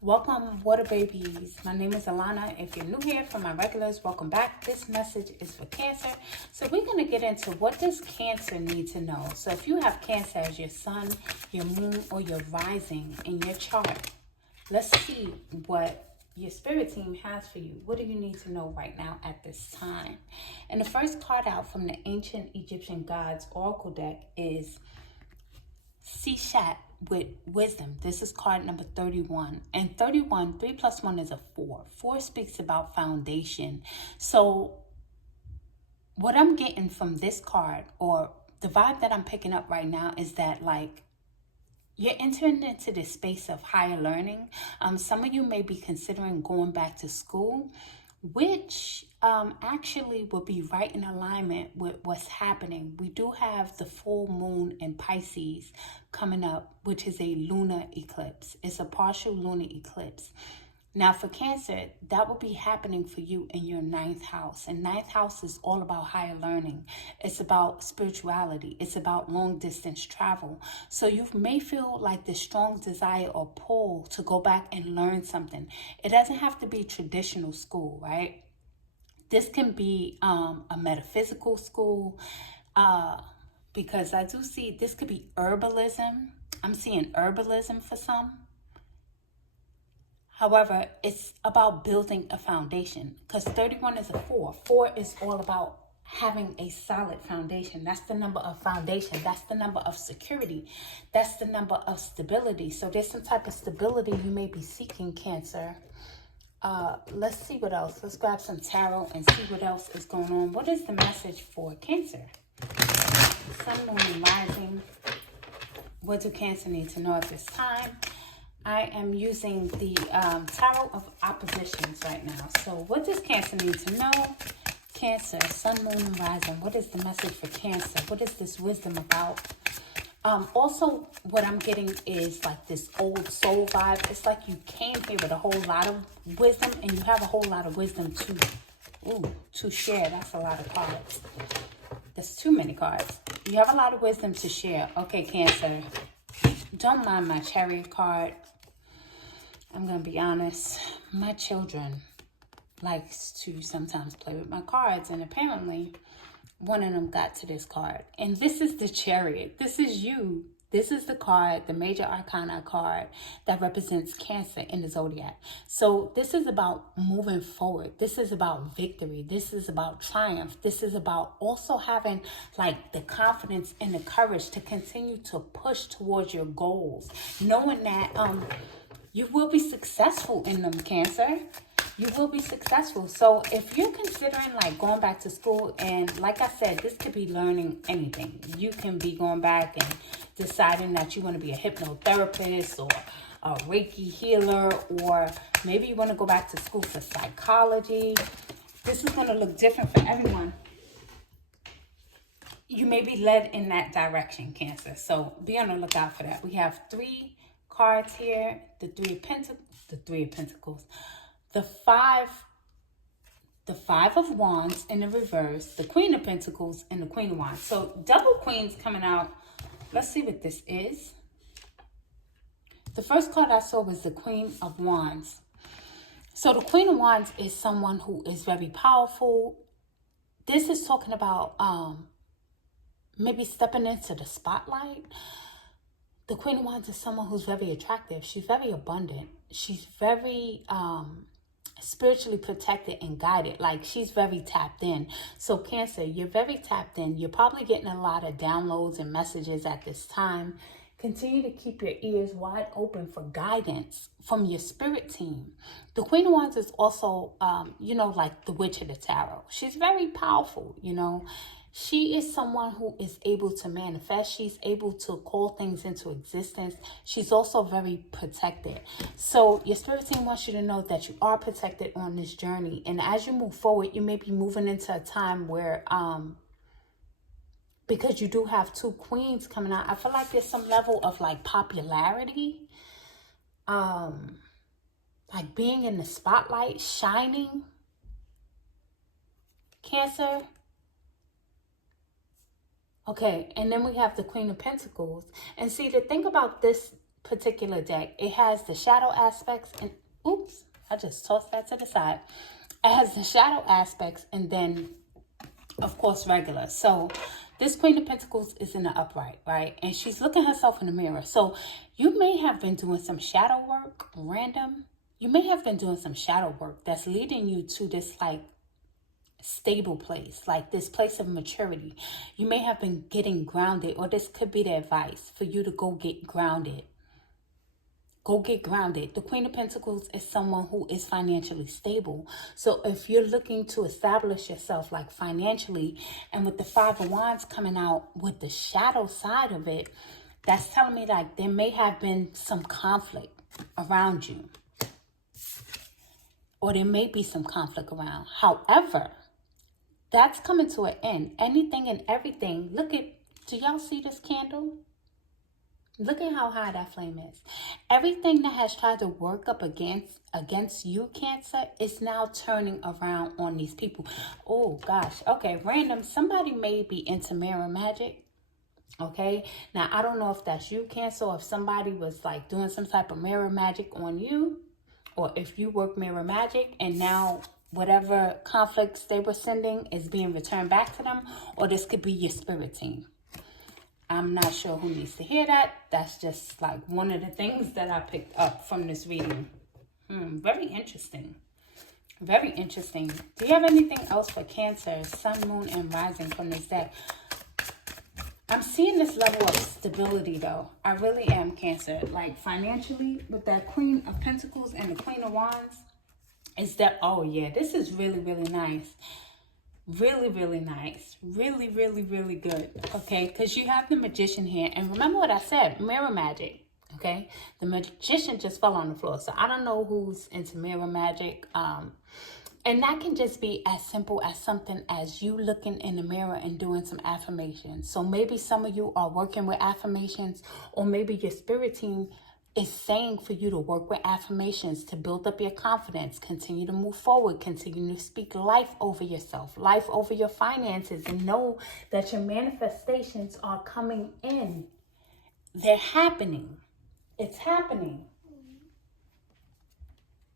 Welcome, water babies. My name is Alana. If you're new here, for my regulars, welcome back. This message is for Cancer. So we're going to get into what does Cancer need to know. So if you have Cancer as your sun, your moon, or your rising in your chart, let's see what your spirit team has for you. What do you need to know right now at this time? And the first card out from the ancient Egyptian gods oracle deck is Sishat with wisdom. This is card number 31. And 31, 3 plus 1 is a 4. 4 speaks about foundation. So what I'm getting from this card, or the vibe that I'm picking up right now, is that like you're entering into this space of higher learning. Some of you may be considering going back to school, which actually will be right in alignment with what's happening. We do have the full moon in Pisces coming up, which is a lunar eclipse. It's a partial lunar eclipse. Now for Cancer, that will be happening for you in your 9th house. And 9th house is all about higher learning. It's about spirituality. It's about long distance travel. So you may feel like this strong desire or pull to go back and learn something. It doesn't have to be traditional school, right? This can be a metaphysical school, because I do see this could be herbalism. I'm seeing herbalism for some. However, it's about building a foundation, because 31 is a 4. 4 is all about having a solid foundation. That's the number of foundation. That's the number of security. That's the number of stability. So there's some type of stability you may be seeking, Cancer. Let's see what else. Let's grab some tarot and see what else is going on. What is the message for Cancer? Sun, moon, and rising. What do Cancer need to know at this time? I am using the Tarot of Oppositions right now. So what does Cancer need to know? Cancer, Sun, Moon, and Rising. What is the message for Cancer? What is this wisdom about? Also, what I'm getting is like this old soul vibe. It's like you came here with a whole lot of wisdom, and you have a whole lot of wisdom to share. That's a lot of cards. That's too many cards. You have a lot of wisdom to share. Okay, Cancer. Don't mind my Chariot card. I'm going to be honest. My children likes to sometimes play with my cards, and apparently one of them got to this card. And this is the Chariot. This is you. This is the card, the Major Arcana card that represents Cancer in the zodiac. So this is about moving forward. This is about victory. This is about triumph. This is about also having like the confidence and the courage to continue to push towards your goals, knowing that you will be successful in them, Cancer. You will be successful. So if you're considering like going back to school, and like I said, this could be learning anything. You can be going back and deciding that you want to be a hypnotherapist or a Reiki healer, or maybe you want to go back to school for psychology. This is going to look different for everyone. You may be led in that direction, Cancer. So be on the lookout for that. We have 3 cards here. The 3 of Pentacles. The five of Wands in the reverse, the Queen of Pentacles, and the Queen of Wands. So double queens coming out. Let's see what this is. The first card I saw was the Queen of Wands. So the Queen of Wands is someone who is very powerful. This is talking about maybe stepping into the spotlight. The Queen of Wands is someone who's very attractive. She's very abundant. She's very spiritually protected and guided. Like, she's very tapped in. So Cancer, you're very tapped in. You're probably getting a lot of downloads and messages at this time. Continue to keep your ears wide open for guidance from your spirit team. The Queen of Wands is also, like the Witch of the Tarot. She's very powerful, She is someone who is able to manifest. She's able to call things into existence. She's also very protected. So your spirit team wants you to know that you are protected on this journey. And as you move forward, you may be moving into a time where, because you do have 2 queens coming out, I feel like there's some level of like popularity. Like being in the spotlight, shining. Cancer. Okay, and then we have the Queen of Pentacles. And see, the thing about this particular deck, it has the shadow aspects and, oops, I just tossed that to the side. It has the shadow aspects and then, of course, regular. So this Queen of Pentacles is in the upright, right? And she's looking herself in the mirror. So you may have been doing some shadow work, random. You may have been doing some shadow work that's leading you to this like stable place, like this place of maturity. You may have been getting grounded, or this could be the advice for you to go get grounded. Go get grounded. The Queen of Pentacles is someone who is financially stable. So if you're looking to establish yourself like financially, and with the Five of Wands coming out with the shadow side of it, that's telling me like there may have been some conflict around you. Or there may be some conflict around. However, that's coming to an end. Anything and everything. Look at, do y'all see this candle? Look at how high that flame is. Everything that has tried to work up against you, Cancer, is now turning around on these people. Oh, gosh. Okay, random. Somebody may be into mirror magic. Okay. Now, I don't know if that's you, Cancer, or if somebody was like doing some type of mirror magic on you. Or if you work mirror magic and now whatever conflicts they were sending is being returned back to them. Or this could be your spirit team. I'm not sure who needs to hear that. That's just like one of the things that I picked up from this reading. Very interesting. Very interesting. Do you have anything else for Cancer, Sun, Moon, and Rising from this deck? I'm seeing this level of stability, though. I really am, Cancer. Like, financially, with that Queen of Pentacles and the Queen of Wands, is that, oh, yeah, this is really, really nice. Really, really nice. Really, really, really good. Okay, because you have the Magician here. And remember what I said, mirror magic. Okay, the Magician just fell on the floor. So I don't know who's into mirror magic. And that can just be as simple as something as you looking in the mirror and doing some affirmations. So maybe some of you are working with affirmations, or maybe your spirit team is saying for you to work with affirmations to build up your confidence, continue to move forward, continue to speak life over yourself, life over your finances, and know that your manifestations are coming in. They're happening. It's happening.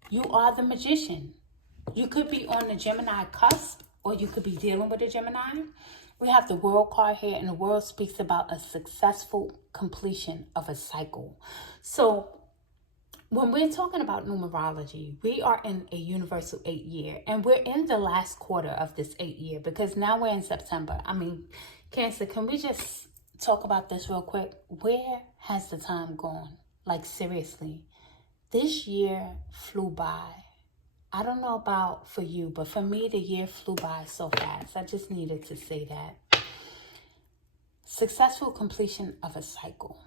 You are the Magician. You could be on the Gemini cusp, or you could be dealing with a Gemini. We have the World card here, and the World speaks about a successful completion of a cycle. So when we're talking about numerology, we are in a universal 8-year, and we're in the last quarter of this 8-year because now we're in September. I mean, Cancer, can we just talk about this real quick? Where has the time gone? Like, seriously, this year flew by. I don't know about for you, but for me, the year flew by so fast. I just needed to say that. Successful completion of a cycle.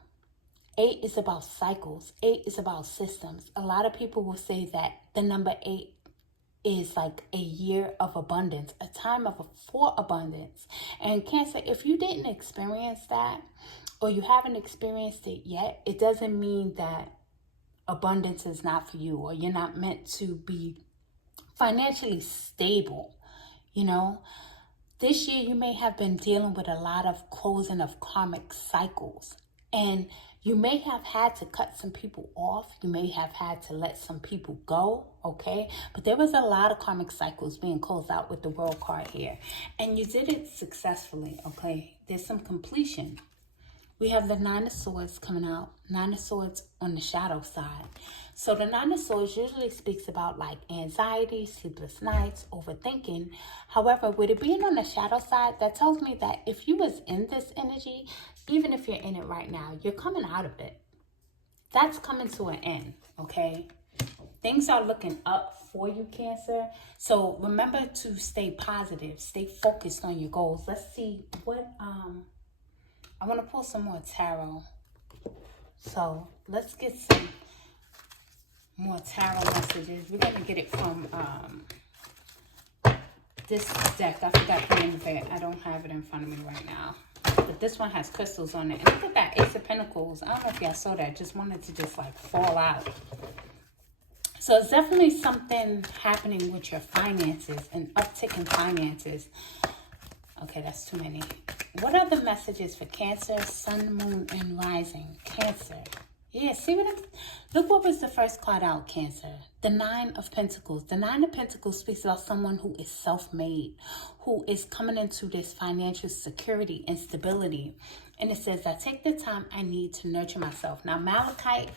8 is about cycles. 8 is about systems. A lot of people will say that the number 8 is like a year of abundance, a time for abundance. And Cancer, if you didn't experience that, or you haven't experienced it yet, it doesn't mean that abundance is not for you, or you're not meant to be financially stable. You know, this year you may have been dealing with a lot of closing of karmic cycles, and you may have had to cut some people off. You may have had to let some people go, okay? But there was a lot of karmic cycles being closed out with the World card here, and you did it successfully, okay? There's some completion. We have the Nine of Swords coming out. Nine of Swords on the shadow side. So the Nine of Swords usually speaks about like anxiety, sleepless nights, overthinking. However, with it being on the shadow side, that tells me that if you was in this energy, even if you're in it right now, you're coming out of it. That's coming to an end, okay? Things are looking up for you, Cancer. So remember to stay positive, stay focused on your goals. Let's see what, I want to pull some more tarot. So let's get some more tarot messages. We're going to get it from this deck. I forgot the name of it. I don't have it in front of me right now. But this one has crystals on it. And look at that Ace of Pentacles. I don't know if y'all saw that. Just wanted to just like fall out. So it's definitely something happening with your finances, an uptick in finances. Okay, that's too many. What are the messages for Cancer, Sun, Moon, and Rising? Cancer. Yeah, see what I'm... Look what was the first card out, Cancer. The Nine of Pentacles. The Nine of Pentacles speaks about someone who is self-made, who is coming into this financial security and stability. And it says, I take the time I need to nurture myself. Now, malachite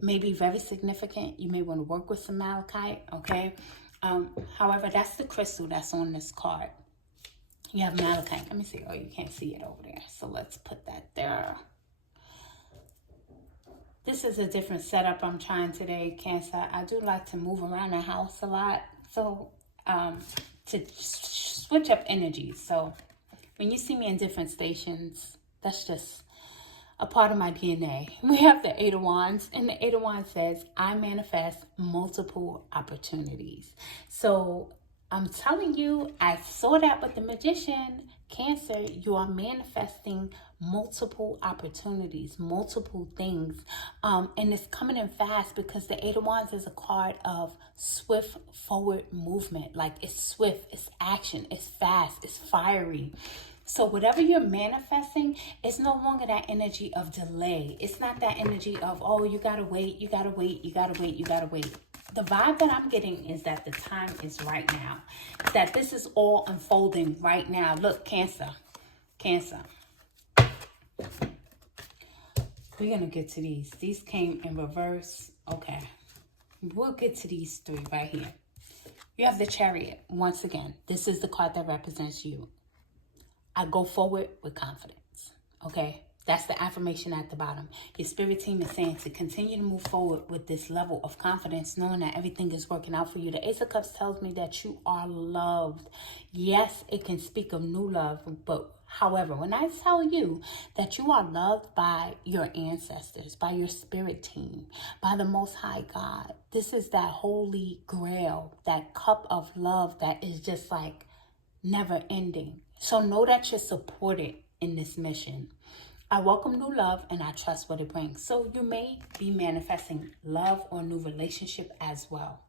may be very significant. You may want to work with some malachite, okay? However, that's the crystal that's on this card. You have malachite. Let me see. Oh, you can't see it over there. So let's put that there. This is a different setup I'm trying today, Cancer. I do like to move around the house a lot. So, to switch up energies. So, when you see me in different stations, that's just a part of my DNA. We have the Eight of Wands, and the Eight of Wands says, I manifest multiple opportunities. So, I'm telling you, I saw that with the Magician. Cancer, you are manifesting multiple opportunities, multiple things. And it's coming in fast because the Eight of Wands is a card of swift forward movement. Like it's swift, it's action, it's fast, it's fiery. So whatever you're manifesting, it's no longer that energy of delay. It's not that energy of, oh, you gotta wait, you gotta wait, you gotta wait, you gotta wait. The vibe that I'm getting is that the time is right now. That this is all unfolding right now. Look, Cancer. Cancer. We're going to get to these. These came in reverse. Okay. We'll get to these three right here. You have the Chariot. Once again, this is the card that represents you. I go forward with confidence. Okay. That's the affirmation at the bottom. Your spirit team is saying to continue to move forward with this level of confidence, knowing that everything is working out for you. The Ace of Cups tells me that you are loved. Yes, it can speak of new love, but however, when I tell you that you are loved by your ancestors, by your spirit team, by the Most High God, this is that holy grail, that cup of love that is just like never ending. So know that you're supported in this mission. I welcome new love and I trust what it brings. So you may be manifesting love or new relationship as well.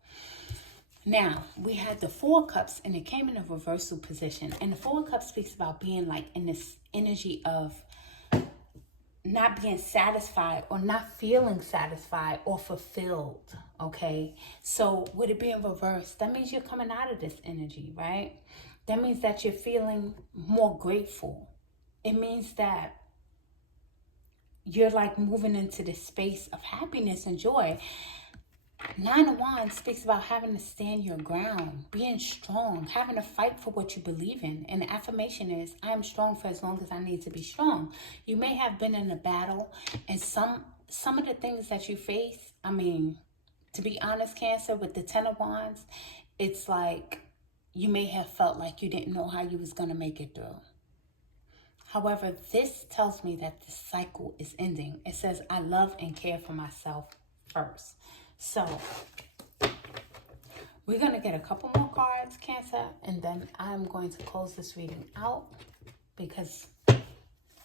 Now, we had the Four of Cups and it came in a reversal position. And the Four of Cups speaks about being like in this energy of not being satisfied or not feeling satisfied or fulfilled, okay? So with it being reversed, that means you're coming out of this energy, right? That means that you're feeling more grateful. It means that you're like moving into this space of happiness and joy. Nine of Wands speaks about having to stand your ground, being strong, having to fight for what you believe in. And the affirmation is, I am strong for as long as I need to be strong. You may have been in a battle, and some of the things that you face, I mean, to be honest, Cancer, with the Ten of Wands, it's like you may have felt like you didn't know how you was going to make it through. However, this tells me that the cycle is ending. It says, I love and care for myself first. So, we're going to get a couple more cards, Cancer, and then I'm going to close this reading out because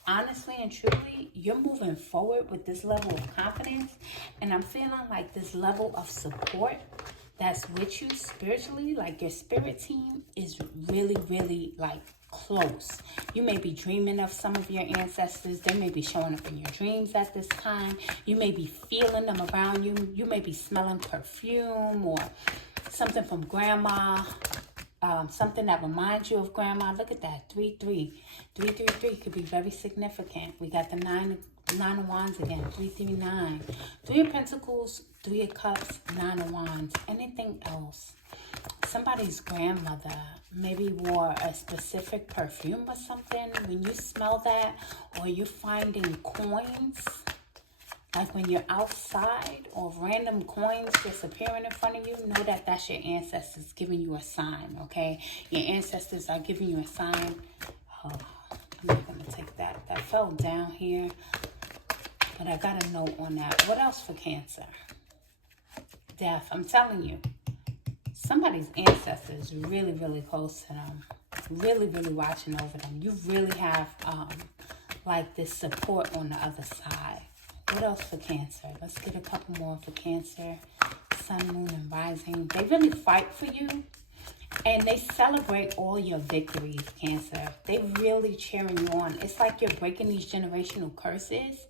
honestly and truly, you're moving forward with this level of confidence, and I'm feeling like this level of support that's with you spiritually, like your spirit team is really, really like close. You may be dreaming of some of your ancestors. They may be showing up in your dreams at this time. You may be feeling them around you. You may be smelling perfume or something from grandma, something that reminds you of grandma. Look at that, 3-3. 3-3-3 could be very significant. We got the nine of Wands again, 3-3-9. 3 of Pentacles, 3 of Cups, 9 of Wands. Anything else? Somebody's grandmother maybe wore a specific perfume or something. When you smell that, or you're finding coins, like when you're outside or random coins disappearing in front of you, know that that's your ancestors giving you a sign, okay? Your ancestors are giving you a sign. Oh, I'm not going to take that. That fell down here, but I got a note on that. What else for Cancer? Death. I'm telling you. Somebody's ancestors really, really close to them. Really, really watching over them. You really have like this support on the other side. What else for Cancer? Let's get a couple more for Cancer. Sun, Moon, and Rising. They really fight for you. And they celebrate all your victories, Cancer. They really cheering you on. It's like you're breaking these generational curses.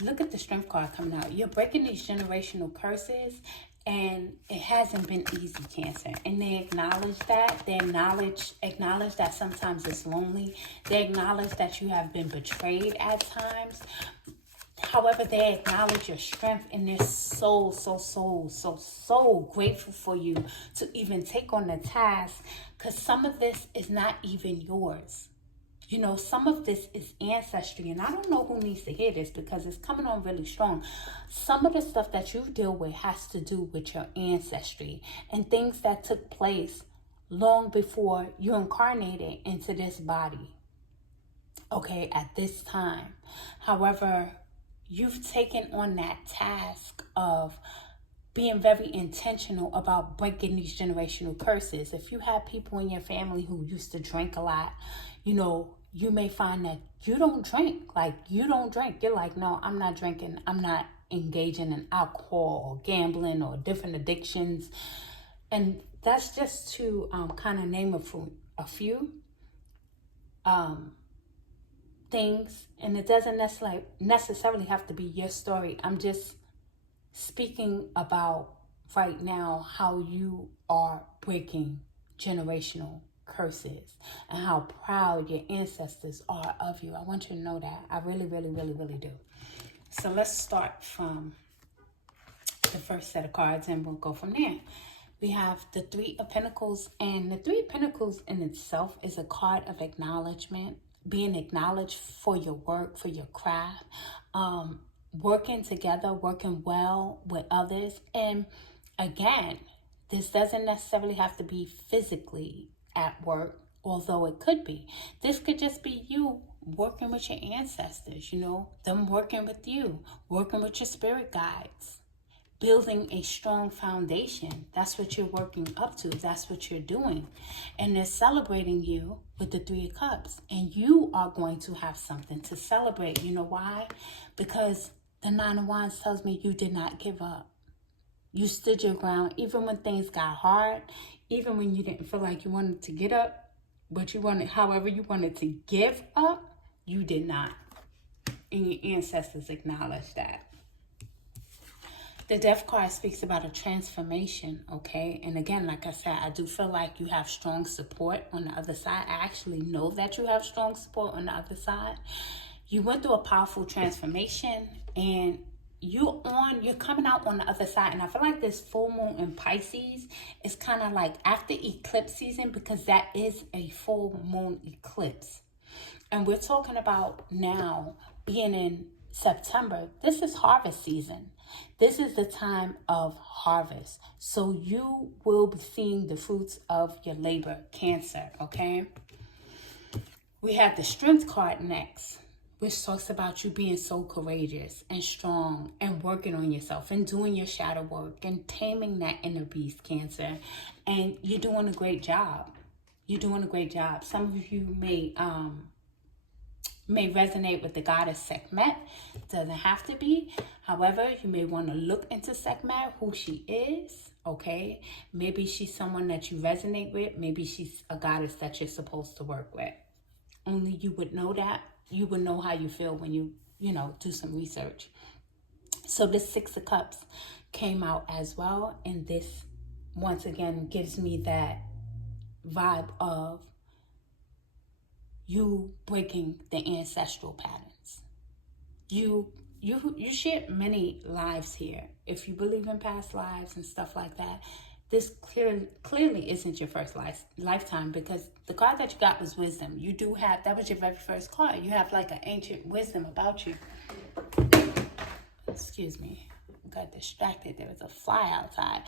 Look at the Strength card coming out. You're breaking these generational curses, and it hasn't been easy, Cancer. And they acknowledge that. They acknowledge that sometimes it's lonely. They acknowledge that you have been betrayed at times. However, they acknowledge your strength, and they're so grateful for you to even take on the task, because some of this is not even yours. You know, some of this is ancestry, and I don't know who needs to hear this because it's coming on really strong. Some of the stuff that you deal with has to do with your ancestry and things that took place long before you incarnated into this body, okay, at this time. However, you've taken on that task of being very intentional about breaking these generational curses. If you have people in your family who used to drink a lot, you know, you may find that you don't drink. Like, you don't drink. You're like, no, I'm not drinking. I'm not engaging in alcohol or gambling or different addictions. And that's just to kind of name a few things. And it doesn't necessarily have to be your story. I'm just speaking about right now how you are breaking generational curses and how proud your ancestors are of you. I want you to know that. I really do. So let's start from the first set of cards and we'll go from there. We have the Three of Pentacles, and the Three of Pentacles in itself is a card of acknowledgement, being acknowledged for your work, for your craft, working together, working well with others. And again, this doesn't necessarily have to be physically at work, although it could be. This could just be you working with your ancestors, you know, them working with you, working with your spirit guides, building a strong foundation. That's what you're working up to. That's what you're doing. And they're celebrating you with the Three of Cups. And you are going to have something to celebrate. You know why? Because the Nine of Wands tells me you did not give up. You stood your ground even when things got hard, even when you didn't feel like you wanted to get up, but you wanted, however you wanted to give up, you did not. And your ancestors acknowledge that. The Death card speaks about a transformation, okay? And again, like I said, I do feel like you have strong support on the other side. I actually know that you have strong support on the other side. You went through a powerful transformation, and you're coming out on the other side. And I feel like this full moon in Pisces is kind of like after eclipse season, because that is a full moon eclipse. And we're talking about now being in September. This is harvest season. This is the time of harvest. So you will be seeing the fruits of your labor, Cancer, okay? We have the Strength card next, which talks about you being so courageous and strong and working on yourself and doing your shadow work and taming that inner beast, Cancer. And you're doing a great job. You're doing a great job. Some of you may resonate with the goddess Sekhmet. Doesn't have to be. However, you may want to look into Sekhmet, who she is, okay? Maybe she's someone that you resonate with. Maybe she's a goddess that you're supposed to work with. Only you would know that. You would know how you feel when you do some research. So this Six of Cups came out as well. And this, once again, gives me that vibe of you breaking the ancestral patterns. You share many lives here. If you believe in past lives and stuff like that, this clearly isn't your first lifetime, because the card that you got was wisdom. You do have, that was your very first card. You have like an ancient wisdom about you. Excuse me, I got distracted. There was a fly outside.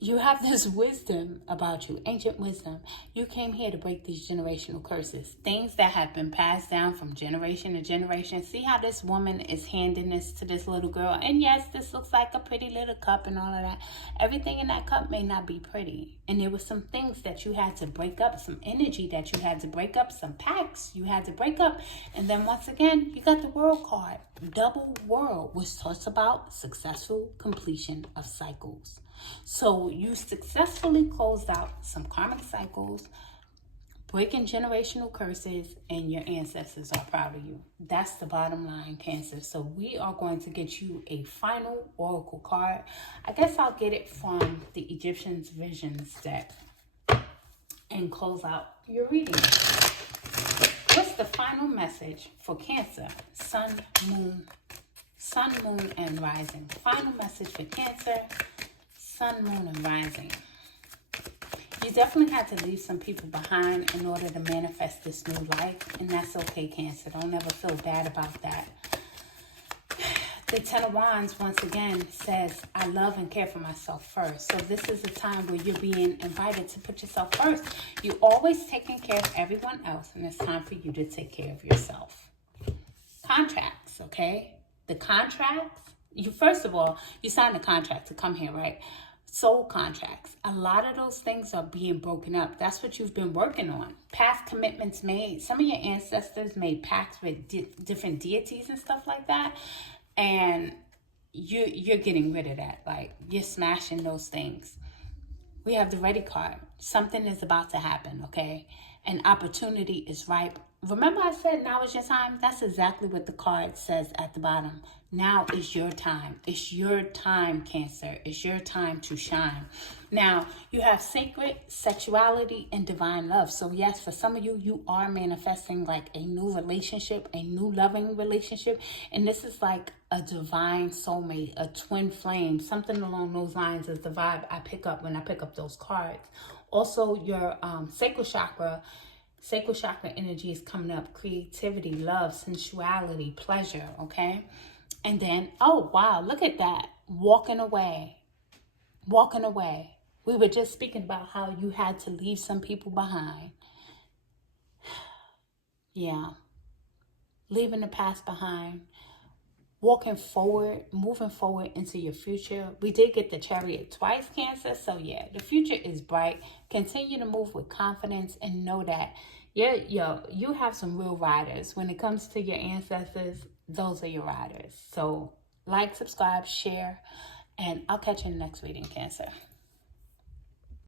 You have this wisdom about you, ancient wisdom. You came here to break these generational curses, things that have been passed down from generation to generation. See how this woman is handing this to this little girl. And yes, this looks like a pretty little cup and all of that. Everything in that cup may not be pretty. And there were some things that you had to break up, some energy that you had to break up, some pacts you had to break up. And then once again, you got the World card, double world, which talks about successful completion of cycles. So you successfully closed out some karmic cycles, breaking generational curses, and your ancestors are proud of you. That's the bottom line, Cancer. So we are going to get you a final oracle card. I guess I'll get it from the Egyptians Visions deck and close out your reading. What's the final message for Cancer? Sun, moon, and rising. Final message for Cancer, sun, moon, and rising. You definitely had to leave some people behind in order to manifest this new life, and that's okay, Cancer. Don't ever feel bad about that. The Ten of Wands, once again, says, I love and care for myself first. So this is a time where you're being invited to put yourself first. You're always taking care of everyone else, and it's time for you to take care of yourself. Contracts, okay? The contracts, first of all, you signed a contract to come here, right? Soul contracts. A lot of those things are being broken up. That's what you've been working on. Past commitments made. Some of your ancestors made pacts with different deities and stuff like that. And you're getting rid of that. Like, you're smashing those things. We have the Ready card. Something is about to happen, okay? An opportunity is ripe. Remember I said now is your time? That's exactly what the card says at the bottom. Now is your time. It's your time, Cancer. It's your time to shine. Now, you have sacred sexuality and divine love. So yes, for some of you, you are manifesting like a new relationship, a new loving relationship. And this is like a divine soulmate, a twin flame, something along those lines is the vibe I pick up when I pick up those cards. Also, your sacral chakra energy is coming up. Creativity, love, sensuality, pleasure, okay? And then, oh, wow, look at that. Walking away. Walking away. We were just speaking about how you had to leave some people behind. Yeah. Leaving the past behind. Walking forward, moving forward into your future. We did get the Chariot twice, Cancer. So yeah, the future is bright. Continue to move with confidence and know that you have some real riders. When it comes to your ancestors, those are your riders. So like, subscribe, share, and I'll catch you in the next reading, Cancer.